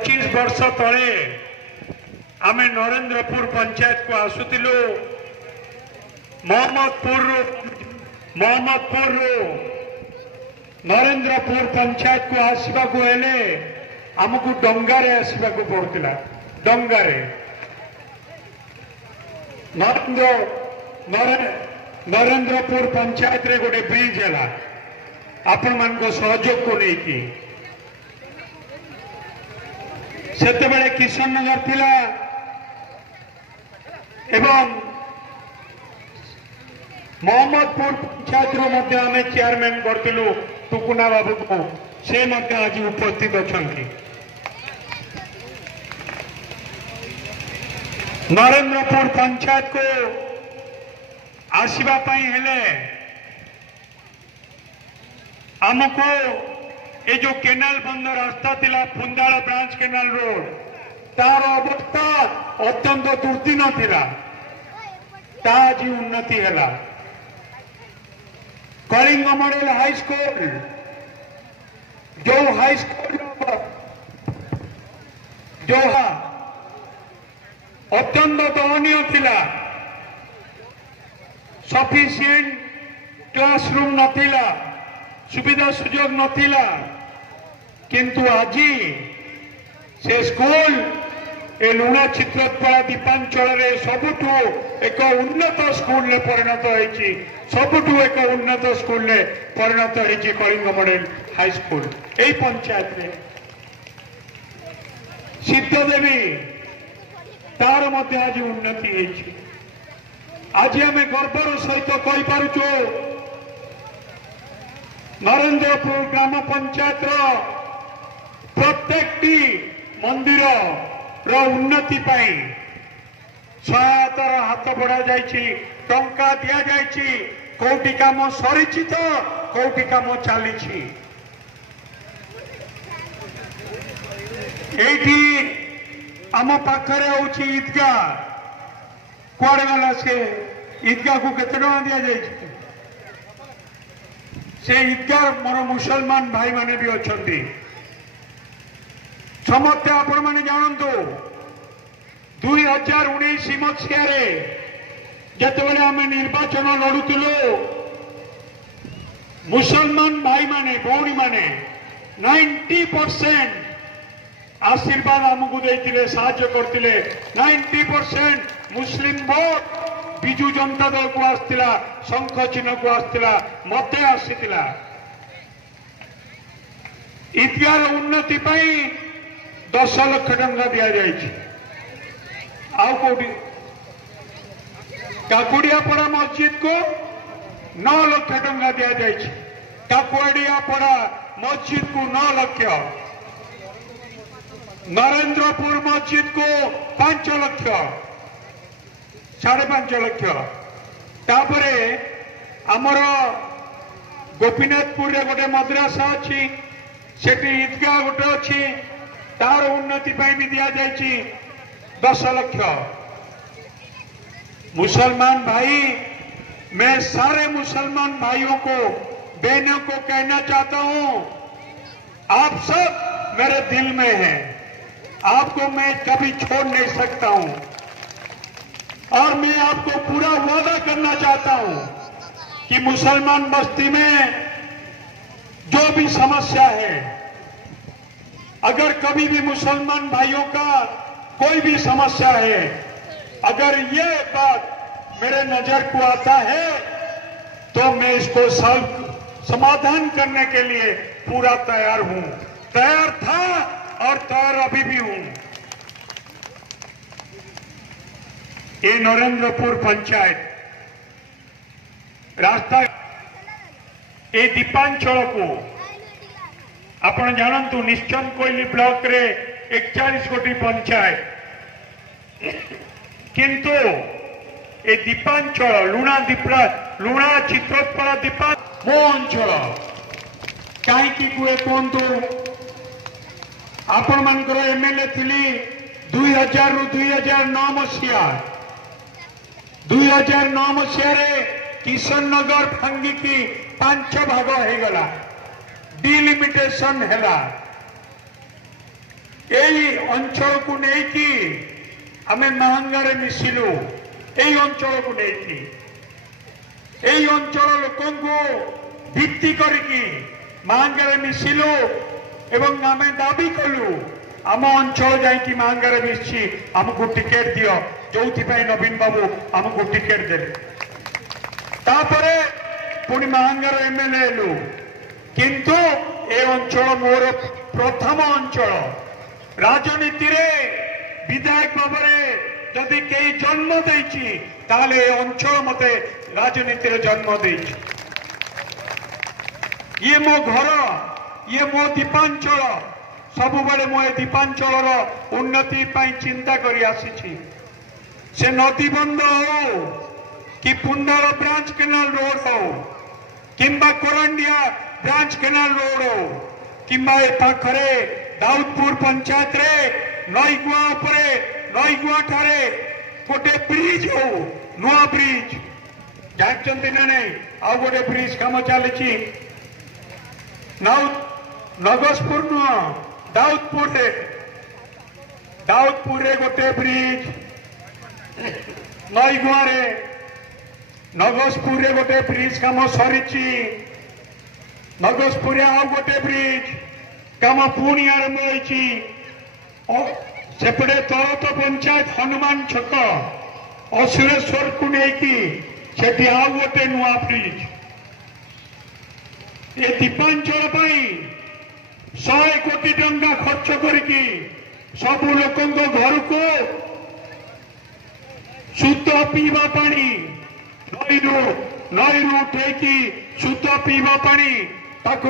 25 वर्ष तले आमे नरेंद्रपुर पंचायत को आसुतिलु मोहम्मदपुर नरेंद्रपुर पंचायत को आसवा को हेले आमको डंगारे आसवा को पड़ता डंगारे नरेंद्रपुर पंचायत रे गोटे ब्रिज है आपण मान को सहयोग को लेकिन सेते बेले किशन नगर थिला एवं मोहम्मदपुर पंचायत रो मध्य आमे चेयरमैन करथिलु टुकुना बाबू को से मध्य आज उपस्थित अछंती। नरेंद्रपुर पंचायत को आसीबा पई हेले हमको ये जो केनाल बंद रास्ता थिला फुंदाल ब्रांच केनाल रोड तार अवस्था अत्यंत दुर्दीन थिला ताजी उन्नति हैला। कलिंग मॉडल हाई स्कूल जो हाई स्कूल जो अत्यंत दयनीय थिला सफिशिएंट क्लासरूम नथिला सुविधा सुजोग नथिला किंतु आज से स्कूल ए लुणा चित्रकला दीपांचल रे सबुठू एक उन्नत स्कूल ने परिणत होइछि सबुठू एक उन्नत स्कूल ने परिणत होइछि कलिंग मॉडल हाई स्कूल एई पंचायत रे सिद्धदेवी तार मध्य आज उन्नति होइछि। आज आमे गर्वर सहित कहि पारुछु नरेंद्रपुर ग्राम पंचायत प्रत्येक मंदिर उन्नति पाई सहायतार हाथ बढ़ा जाइछि टंका दिया जाइछि कोटी काम सरिछि तो कोटी काम चली एठी आम पाखरे होछि ईदगाह कुआड़े गला से ईदगाह को केते टका दिया जाइछि से ईदगाह मोर मुसलमान भाई माने भी अच्छी समस्या आपण मैंने जानतु 2019 मसीह जिते आम निर्वाचन लड़ुलु मुसलमान भाई माने भौणी माने 90% आशीर्वाद आमको देते साहाय्य करते 90% मुस्लिम वोट विजु जनता दल को आसला शंख चिन्ह को आसला मत आसीला ईदगाह उन्नति 10 लाख टंका दि जाइए काकुड़ियापड़ा मस्जिद को 9 लाख टंका दि जाइए काकुड़ियापड़ा मस्जिद को 9 लाख नरेंद्रपुर मस्जिद को 5 लाख 5.5 लाख तापरे आमर गोपीनाथपुर रे गोटे मद्रासा अच्छी सेठी ईदगाह गोटे अच्छी तार उन्नति भी दिया जाइए 10 लाख। मुसलमान भाई मैं सारे मुसलमान भाइयों को बहनों को कहना चाहता हूं आप सब मेरे दिल में हैं आपको मैं कभी छोड़ नहीं सकता हूं और मैं आपको पूरा वादा करना चाहता हूं कि मुसलमान बस्ती में जो भी समस्या है अगर कभी भी मुसलमान भाइयों का कोई भी समस्या है अगर ये बात मेरे नजर को आता है तो मैं इसको समाधान करने के लिए पूरा तैयार हूं तैयार था और तैयार अभी भी हूं। ये नरेंद्रपुर पंचायत रास्ता ये दीपांचल को आपण जानतु निश्चन कोइली ब्लॉक रे 41 कोटी पंचायत किंतु ए दीपांचल लुणा चित्रोत्पल दीपा मो अंचल कहीं कुए कहतु आपण मानकर एमएलए थिली 2000 रु 2009 मसीहा 2009 मसीह किशन नगर भांगिकी 5 भाग हो गला डिलिमिटेशन है এই অঞ্চলକୁ ନେଇକି ଆମେ ମାହାଙ୍ଗାରେ ମିଶିଲୁ। এই ଅଞ୍ଚଳକୁ ନେଇକି এই ଅଞ୍ଚଳ ଲୋକଙ୍କୁ ଭିତ୍ତି କରିକି ମାହାଙ୍ଗାରେ ମିଶିଲୁ ଏବଂ ଆମେ ଦାବି କଲୁ ଆମ ଅଞ୍ଚଳ ଯାଇକି ମାହାଙ୍ଗାରେ ମିଶିଛି, ଆମକୁ ଟିକେଟ ଦିଅ, ଯୋଉଥିପାଇଁ ନବୀନ ବାବୁ ଆମକୁ ଟିକେଟ ଦେଲେ। ତାପରେ ପୁଣି ମାହାଙ୍ଗାର ଏମଏଲଏ ହେଲୁ। କିନ୍ତୁ ଏ ଅଞ୍ଚଳ ମୋର ପ୍ରଥମ ଅଞ୍ଚଳ। ରାଜନୀତିରେ ବିଧାୟକ ଭାବରେ ଯଦି କେହି ଜନ୍ମ ଦେଇଛି ତାହେଲେ ଏ ଅଞ୍ଚଳ ମତେ ରାଜନୀତିରେ ଜନ୍ମ ଦେଇଛି। ଇଏ ମୋ ଘର, ଇଏ ମୋ ଦୀପାଞ୍ଚଳ। ସବୁବେଳେ ମୁଁ ଏ ଦୀପାଞ୍ଚଳର ଉନ୍ନତି ପାଇଁ ଚିନ୍ତା କରି ଆସିଛି। ସେ ନଦୀବନ୍ଧ ହଉ कि पुंडार ब्रांच केनाल रोड हो किंबा कोरंडिया ब्रांच केनाल रोड हो किंबा ए पाखरे दाऊदपुर पंचायत रे नईगुआ उपरे नईगुआ ठारे गोटे ब्रिज हो, नुआ ब्रिज जानते ना नहीं, आ गोटे ब्रिज काम चली नगसपुर नुआ दाऊदपुर रे गोटे ब्रिज, नईगुआ रे नगसपुर रे गोटे ब्रिज काम सरी, नगसपुर आउ गोटे ब्रिज काम पुणी आरंभ होपटे तरत पंचायत हनुमान छक असुरेश्वर को लेकिन से आउ गोटे नुआ ब्रिज। ये दीपांचल 100 कोटी टंका खर्च करके सबू लोक घर को शुद्ध पीवा पानी नईरू उठे शुद्ध पीवा पानी ताकू